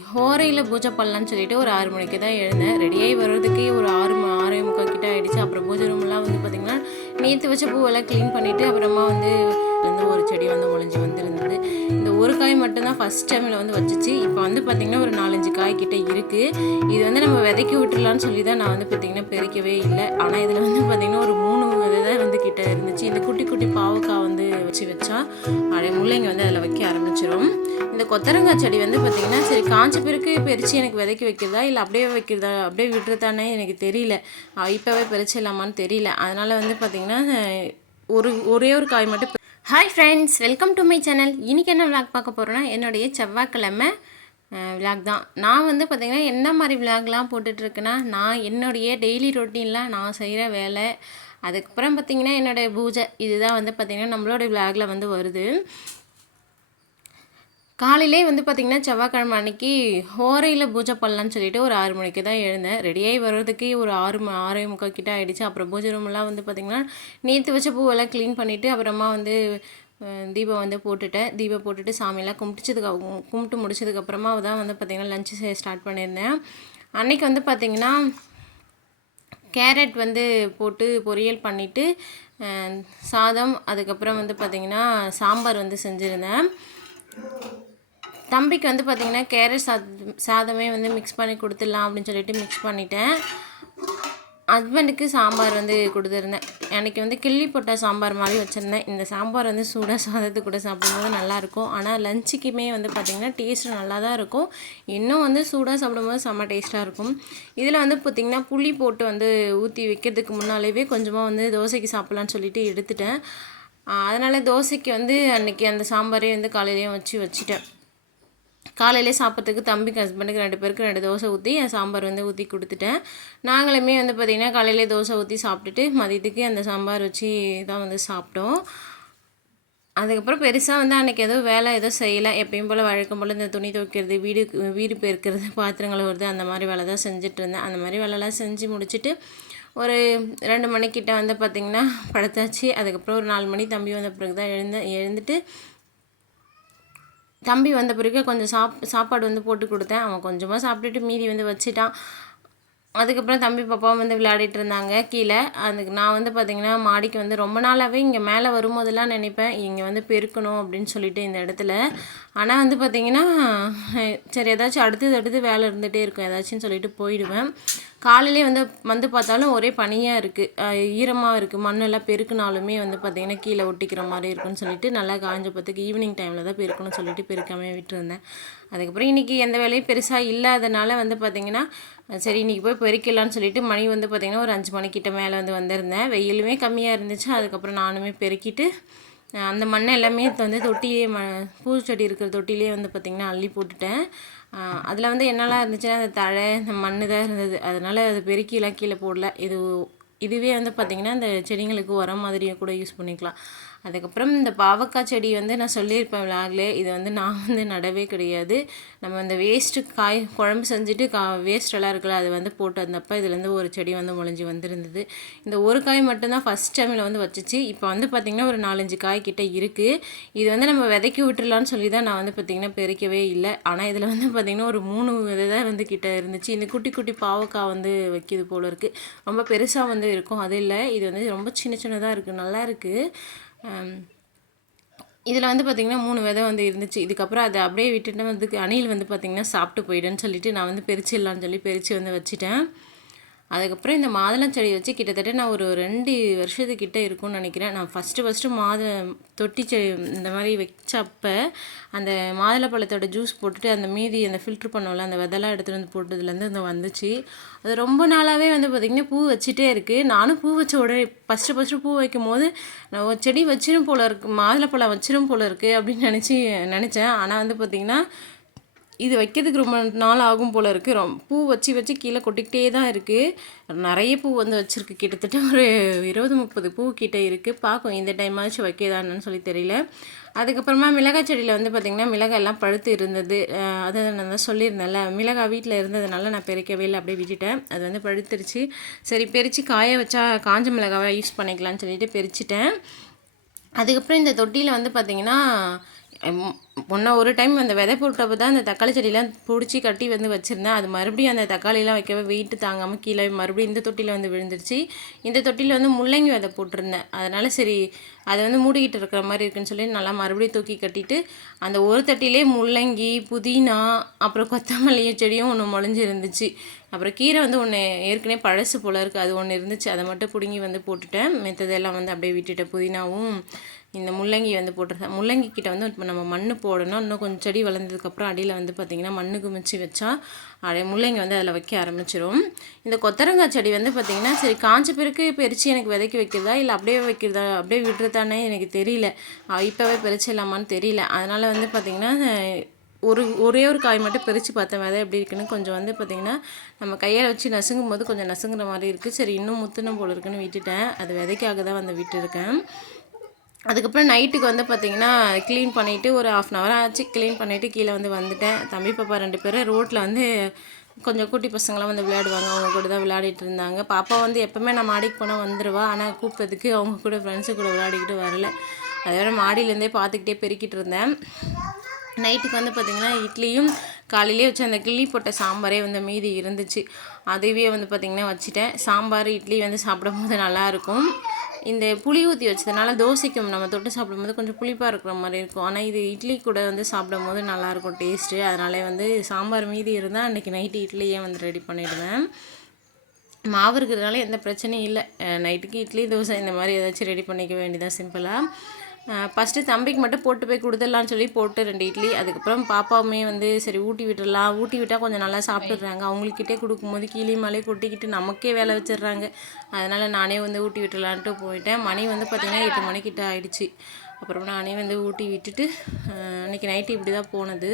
ஹோரையில் பூஜை பண்ணலான்னு சொல்லிட்டு ஒரு ஆறு மணிக்கு தான் எழுந்தேன். ரெடியாகி வர்றதுக்கே ஒரு ஆறு ஆறு ஆறே முக்கால் கிட்ட ஆகிடுச்சு அப்புறம் பூஜை ரூம்லாம் வந்து பார்த்திங்கன்னா நேற்று வச்ச பூவெல்லாம் க்ளீன் பண்ணிவிட்டு அப்புறமா வந்து வந்து ஒரு செடி வந்து முளைஞ்சி வந்துருந்தது. இந்த ஒரு காய் மட்டும்தான் ஃபஸ்ட் டைமில் வந்து வச்சிச்சு. இப்போ வந்து பார்த்திங்கன்னா ஒரு நாலஞ்சு காய் கிட்டே இருக்குது இது வந்து நம்ம விதைக்கி விட்டுறலான்னு சொல்லி தான் நான் வந்து பார்த்திங்கன்னா பெருக்கவே இல்லை. ஆனால் இதில் வந்து பார்த்திங்கன்னா ஒரு மூணு விதை தான் வந்து கிட்ட இருந்துச்சு. இந்த குட்டி குட்டி பாவக்காய் வந்து வச்சு வச்சா அப்படியே முள்ளைங்க வந்து அதில் வைக்க ஆரம்பிச்சு கொத்தரங்காய் செடி வந்து பார்த்திங்கன்னா சரி காஞ்ச பிறகு பறித்து எனக்கு விதைக்கு வைக்கிறதா? இல்லை அப்படியே வைக்கிறதா? அப்படியே விட்டுறதானே எனக்கு தெரியல. இப்போவே பறிச்சிடலாமான்னு தெரியல. அதனால் வந்து பார்த்திங்கன்னா ஒரு ஒரே ஒரு காய் மட்டும் hi friends welcome to my channel இன்றைக்கி என்ன விளாக் பார்க்க போகிறோன்னா என்னுடைய செவ்வாய்க்கிழமை விளாக் தான். நான் வந்து பார்த்திங்கன்னா என்ன மாதிரி விளாக்லாம் போட்டுட்ருக்கேன்னா நான் என்னுடைய டெய்லி ரொட்டீனில் நான் செய்கிற வேலை அதுக்கப்புறம் பார்த்திங்கன்னா என்னுடைய பூஜை இதுதான் வந்து பார்த்திங்கன்னா நம்மளோட விளாகில் வந்து வருது. காலையிலே வந்து பார்த்திங்கன்னா செவ்வாய்க்கிழமை அன்னைக்கு ஹோரையில் பூஜை பண்ணலான்னு சொல்லிட்டு ஒரு ஆறு மணிக்கு தான் எழுந்தேன். ரெடியாகி வர்றதுக்கே ஒரு ஆறு ஆறே முக்கால் கிட்ட ஆயிடுச்சு. அப்புறம் பூஜை ரூம்லாம் வந்து பார்த்திங்கன்னா நேற்று வச்ச பூவெல்லாம் க்ளீன் பண்ணிவிட்டு அப்புறமா வந்து தீபம் வந்து போட்டுட்டேன். தீபம் போட்டுட்டு சாமியெல்லாம் கும்பிட்டுச்சதுக்கு கும்பிட்டு முடிச்சதுக்கப்புறமா தான் வந்து பார்த்திங்கன்னா லஞ்சு செய்ய ஸ்டார்ட் பண்ணியிருந்தேன். அன்னைக்கு வந்து பார்த்திங்கன்னா கேரட் வந்து போட்டு பொரியல் பண்ணிவிட்டு சாதம் அதுக்கப்புறம் வந்து பார்த்திங்கன்னா சாம்பார் வந்து செஞ்சுருந்தேன். தம்பிக்கு வந்து பார்த்திங்கன்னா கேரட் சாதம் சாதமே வந்து மிக்ஸ் பண்ணி கொடுத்துடலாம் அப்படின்னு சொல்லிட்டு மிக்ஸ் பண்ணிட்டேன். ஹஸ்பண்டுக்கு சாம்பார் வந்து கொடுத்துருந்தேன். எனக்கு வந்து கிள்ளி போட்ட சாம்பார் மாதிரி வச்சுருந்தேன். இந்த சாம்பார் வந்து சூடாக சாதத்து கூட சாப்பிடும்போது நல்லாயிருக்கும் ஆனால் லஞ்சுக்குமே வந்து பார்த்திங்கன்னா டேஸ்ட் நல்லா தான் இருக்கும். இன்னும் வந்து சூடாக சாப்பிடும்போது செம்ம டேஸ்ட்டாக இருக்கும். இதில் வந்து பார்த்திங்கன்னா புளி போட்டு வந்து ஊற்றி வைக்கிறதுக்கு முன்னாலேயே கொஞ்சமாக வந்து தோசைக்கு சாப்பிட்லான்னு சொல்லிட்டு எடுத்துட்டேன். அதனால் தோசைக்கு வந்து அன்றைக்கி அந்த சாம்பாரே வந்து காலையிலேயும் வச்சு வச்சுட்டேன். காலையிலே சாப்பிட்றதுக்கு தம்பிக்கு ஹஸ்பண்டுக்கு ரெண்டு பேருக்கு ரெண்டு தோசை ஊற்றி என் சாம்பார் வந்து ஊற்றி கொடுத்துட்டேன். நாங்களுமே வந்து பார்த்திங்கன்னா காலையிலே தோசை ஊற்றி சாப்பிட்டுட்டு மதியத்துக்கு அந்த சாம்பார் வச்சு தான் வந்து சாப்பிட்டோம். அதுக்கப்புறம் பெருசாக வந்து அன்றைக்கி எதுவும் வேலை எதுவும் செய்யலை. எப்பயும் போல் வழக்கம் போல் இந்த துணி துவைக்கிறது வீடு வீடு பெருக்கிறது பாத்திரங்கள் வருது அந்த மாதிரி வேலை தான் செஞ்சுட்டு இருந்தேன். அந்த மாதிரி வேலைலாம் செஞ்சு முடிச்சுட்டு ஒரு ரெண்டு மணிக்கிட்ட வந்து பார்த்திங்கன்னா படுத்தாச்சு. அதுக்கப்புறம் ஒரு நாலு மணி தம்பி வந்த பிறகு தான் எழுந்தேன் எழுந்துட்டு தம்பி வந்த பிறகு கொஞ்சம் சாப் சாப்பாடு வந்து போட்டு கொடுத்தேன். அவன் கொஞ்சமாக சாப்பிட்டுட்டு மீதி வந்து வச்சுட்டான். அதுக்கப்புறம் தம்பி பாப்பாவும் வந்து விளையாடிட்டு இருந்தாங்க கீழே. அதுக்கு நான் வந்து பார்த்திங்கன்னா மாடிக்கு வந்து ரொம்ப நாளாகவே இங்கே மேலே வரும்போதெல்லாம் நினைப்பேன். இங்கே வந்து பெருக்கணும் அப்படின்னு சொல்லிட்டு இந்த இடத்துல. ஆனால் வந்து பார்த்திங்கன்னா சரி ஏதாச்சும் அடுத்தது அடுத்து வேலை இருந்துகிட்டே இருக்கும். ஏதாச்சும் சொல்லிட்டு போயிடுவேன். காலையிலே வந்து வந்து பார்த்தாலும் ஒரே பனியாக இருக்குது ஈரமாக இருக்குது மண்ணெல்லாம் பெருக்குனாலுமே வந்து பார்த்திங்கன்னா கீழே ஒட்டிக்கிற மாதிரி இருக்குன்னு சொல்லிட்டு நல்லா காஞ்ச பத்துக்கு ஈவினிங் டைமில் தான் பெருக்கணும்னு சொல்லிட்டு பெருக்காமே விட்டுருந்தேன். அதுக்கப்புறம் இன்றைக்கி எந்த வேலையும் பெருசாக இல்லாதனால வந்து பார்த்திங்கன்னா சரி இன்றைக்கி போய் பெருக்கலான்னு சொல்லிட்டு மணி வந்து பார்த்திங்கன்னா ஒரு அஞ்சு மணிக்கிட்ட மேலே வந்து வந்திருந்தேன். வெயிலுமே கம்மியாக இருந்துச்சு. அதுக்கப்புறம் நானுமே பெருக்கிட்டு அந்த மண்ணை எல்லாமே வந்து தொட்டிலே ம பூச்செடி இருக்கிற தொட்டிலே வந்து பார்த்திங்கன்னா அள்ளி போட்டுட்டேன். அதில் வந்து என்னெல்லாம் இருந்துச்சுன்னா அந்த தழை இந்த மண் தான் இருந்தது. அதனால் அது பெருக்கிலாம் கீழே போடல. இது இதுவே வந்து பார்த்திங்கன்னா இந்த செடிங்களுக்கு உரம் மாதிரியே கூட யூஸ் பண்ணிக்கலாம். அதுக்கப்புறம் இந்த பாவக்காய் செடி வந்து நான் சொல்லியிருப்பேன் விளாக்லே இது வந்து நான் வந்து நடவே கிடையாது. நம்ம அந்த வேஸ்ட்டு காய் குழம்பு செஞ்சுட்டு கா வேஸ்டெல்லாம் இருக்குல்ல அது வந்து போட்டு வந்தப்போ இதுலேருந்து ஒரு செடி வந்து முளைஞ்சி வந்திருந்தது. இந்த ஒரு காய் மட்டும்தான் ஃபஸ்ட் டைமில் வந்து வச்சுச்சு. இப்போ வந்து பார்த்திங்கன்னா ஒரு நாலஞ்சு காய் கிட்டே இருக்குது இது வந்து நம்ம விதைக்கி விட்டுறலான்னு சொல்லி தான் நான் வந்து பார்த்திங்கன்னா பெருக்கவே இல்லை. ஆனால் இதில் வந்து பார்த்திங்கன்னா ஒரு மூணு விதை தான் வந்து கிட்டே இருந்துச்சு. இந்த குட்டி குட்டி பாவக்காய் வந்து வைக்கிது போல் இருக்குது ரொம்ப பெருசாக வந்து இருக்கும். அது இல்லை. இது வந்து ரொம்ப சின்ன சின்னதாக இருக்குது நல்லா இருக்குது இதில் வந்து பார்த்திங்கன்னா மூணு விதை வந்து இருந்துச்சு. இதுக்கப்புறம் அதை அப்படியே விட்டுட்டு வந்து அணில் வந்து பார்த்திங்கன்னா சாப்பிட்டு போயிடுன்னு சொல்லிட்டு நான் வந்து பிரிச்சிடலான்னு சொல்லி பிரித்து வந்து வச்சுட்டேன். அதுக்கப்புறம் இந்த மாதுளம் செடி வச்சு கிட்டத்தட்ட நான் ஒரு ரெண்டு வருஷத்துக்கிட்ட இருக்கும்னு நினைக்கிறேன். நான் ஃபஸ்ட்டு ஃபஸ்ட்டு மாத தொட்டி செடி இந்த மாதிரி வச்சப்போ அந்த மாதுளப்பழத்தோட ஜூஸ் போட்டுட்டு அந்த மீதி அந்த ஃபில்ட்ரு பண்ணோம்ல அந்த விதெல்லாம் எடுத்துகிட்டு வந்து போட்டதுலேருந்து அந்த வந்துச்சு. அது ரொம்ப நாளாகவே வந்து பார்த்திங்கன்னா பூ வச்சுட்டே இருக்குது நானும் பூ வச்ச உடனே ஃபஸ்ட்டு ஃபஸ்ட்டு பூ வைக்கும் போது நான் ஒரு செடி வச்சிரும் போல இருக்குது மாதுளப்பழம் வச்சிரும் போல இருக்குது அப்படின்னு நினச்சி நினச்சேன். ஆனால் வந்து பார்த்திங்கன்னா இது வைக்கிறதுக்கு ரொம்ப நாள் ஆகும் போல் இருக்குது ரொம் பூ வச்சு வச்சு கீழே கொட்டிக்கிட்டே தான் இருக்குது நிறைய பூ வந்து வச்சுருக்கு. கிட்டத்தட்ட ஒரு இருபது முப்பது பூ கிட்டே இருக்குது பார்க்கும் இந்த டைமாச்சும் வைக்கதான்னு சொல்லி தெரியல. அதுக்கப்புறமா மிளகாய் செடியில் வந்து பார்த்திங்கன்னா மிளகாய் எல்லாம் பழுத்து இருந்தது. அது அதை நான் தான் சொல்லியிருந்தேன்ல மிளகாய் வீட்டில் இருந்ததுனால நான் பெருக்கவே இல்லை அப்படியே விட்டுட்டேன். அது வந்து பழுத்துருச்சு. சரி பெரித்து காய வச்சா காஞ்ச மிளகாவை யூஸ் பண்ணிக்கலாம்னு சொல்லிட்டு பெரிச்சிட்டேன். அதுக்கப்புறம் இந்த தொட்டியில் வந்து பார்த்திங்கன்னா முன்ன ஒரு டைம் அந்த விதை போட்டப்போ தான் அந்த தக்காளி செடியெலாம் பிடிச்சி கட்டி வந்து வச்சுருந்தேன். அது மறுபடியும் அந்த தக்காளிலாம் வைக்கவே வெயிட்டு தாங்காமல் கீழே மறுபடியும் இந்த தொட்டியில் வந்து விழுந்துருச்சு. இந்த தொட்டியில் வந்து முள்ளங்கி விதை போட்டிருந்தேன். அதனால் சரி அதை வந்து மூடிக்கிட்டு இருக்கிற மாதிரி இருக்குன்னு சொல்லி நல்லா மறுபடியும் தூக்கி கட்டிட்டு அந்த ஒரு தட்டிலே முள்ளங்கி புதினா அப்புறம் கொத்தமல்லியும் செடியும் ஒன்று முளைஞ்சி இருந்துச்சு அப்புறம் கீரை வந்து ஒன்று ஏற்கனவே பழசு போல் இருக்குது அது ஒன்று இருந்துச்சு. அதை மட்டும் பிடுங்கி வந்து போட்டுட்டேன். மித்ததெல்லாம் வந்து அப்படியே விட்டுட்டேன். புதினாவும் இந்த முள்ளங்கி வந்து போட்டிருந்தேன். முள்ளங்கி கிட்ட வந்து இப்போ நம்ம மண் போடணும். இன்னும் கொஞ்சம் செடி வளர்ந்ததுக்கப்புறம் அடியில் வந்து பார்த்திங்கன்னா மண்ணு குமிச்சு வச்சா அடைய முள்ளங்கி வந்து அதில் வைக்க ஆரம்பிச்சிடும் இந்த கொத்தரங்காய் செடி வந்து பார்த்திங்கன்னா சரி காஞ்ச பிறகு பறித்து எனக்கு விதைக்கி வைக்கிறதா? இல்லை அப்படியே வைக்கிறதா? அப்படியே விடுறதானே எனக்கு தெரியல. இப்போவே பறிச்சிடலாமான்னு தெரியல. அதனால் வந்து பார்த்திங்கன்னா ஒரு ஒரே ஒரு காய் மட்டும் பிரித்து பார்த்தேன் விதை எப்படி இருக்குன்னு கொஞ்சம் வந்து பார்த்திங்கன்னா நம்ம கையால் வச்சு நசுங்கும் போது கொஞ்சம் நசுங்குற மாதிரி இருக்குது சரி இன்னும் முத்துனம் போல் இருக்குன்னு விட்டுட்டேன். அது விதைக்காக தான் வந்து விட்டுருக்கேன். அதுக்கப்புறம் நைட்டுக்கு வந்து பார்த்திங்கன்னா க்ளீன் பண்ணிவிட்டு ஒரு ஆஃப் அன் ஹவர் ஆச்சு. க்ளீன் பண்ணிவிட்டு கீழே வந்து வந்துட்டேன். தம்பி பாப்பா ரெண்டு பேரும் ரோட்டில் வந்து கொஞ்சம் குட்டி பசங்களாம் வந்து விளையாடுவாங்க. அவங்க கூட தான் விளையாடிட்டு இருந்தாங்க. பாப்பா வந்து எப்போவுமே நான் மாடிக்கு போனால் வந்துடுவா ஆனால் கூப்பிட்டதுக்கு அவங்க கூட ஃப்ரெண்ட்ஸு கூட விளையாடிக்கிட்டு வரல. அதோட மாடியிலேருந்தே பார்த்துக்கிட்டே பெருக்கிட்டு இருந்தேன். நைட்டுக்கு வந்து பார்த்திங்கன்னா இட்லியும் காலையிலே வச்சு அந்த கிள்ளி போட்ட சாம்பாரே வந்து மீதி இருந்துச்சு. அதுவே வந்து பார்த்திங்கன்னா வச்சுட்டேன். சாம்பார் இட்லி வந்து சாப்பிடும்போது நல்லாயிருக்கும் இந்த புளி ஊற்றி வச்சதுனால தோசைக்கும் நம்ம தொட்டு சாப்பிடும்போது கொஞ்சம் புளிப்பாக இருக்கிற மாதிரி இருக்கும். ஆனால் இது இட்லி கூட வந்து சாப்பிடும் போது நல்லாயிருக்கும் டேஸ்ட்டு அதனால வந்து சாம்பார் மீதி இருந்தால் அன்றைக்கி நைட்டு இட்லியே வந்து ரெடி பண்ணிவிடுவேன் மாவு இருக்கிறதுனால எந்த பிரச்சனையும் இல்லை. நைட்டுக்கு இட்லி தோசை இந்த மாதிரி ஏதாச்சும் ரெடி பண்ணிக்க வேண்டியதான் சிம்பிளாக ஃபஸ்ட்டு தம்பிக்கு மட்டும் போட்டு போய் கொடுத்துடலான்னு சொல்லி போட்டு ரெண்டு இட்லி. அதுக்கப்புறம் பாப்பாவுமே வந்து சரி ஊட்டி விட்டுடலாம். ஊட்டி விட்டால் கொஞ்சம் நல்லா சாப்பிட்றாங்க அவங்கக்கிட்டே கொடுக்கும்போது கீழே மலை கொட்டிக்கிட்டு நமக்கே வேலை வச்சிடுறாங்க. அதனால் நானே வந்து ஊட்டி விட்டுலான்ட்டு போயிட்டேன். மணி வந்து பார்த்திங்கன்னா எட்டு மணிக்கிட்ட ஆயிடுச்சு. அப்புறம் நானே வந்து ஊட்டி விட்டுட்டு அன்றைக்கி நைட்டு இப்படி தான் போனது.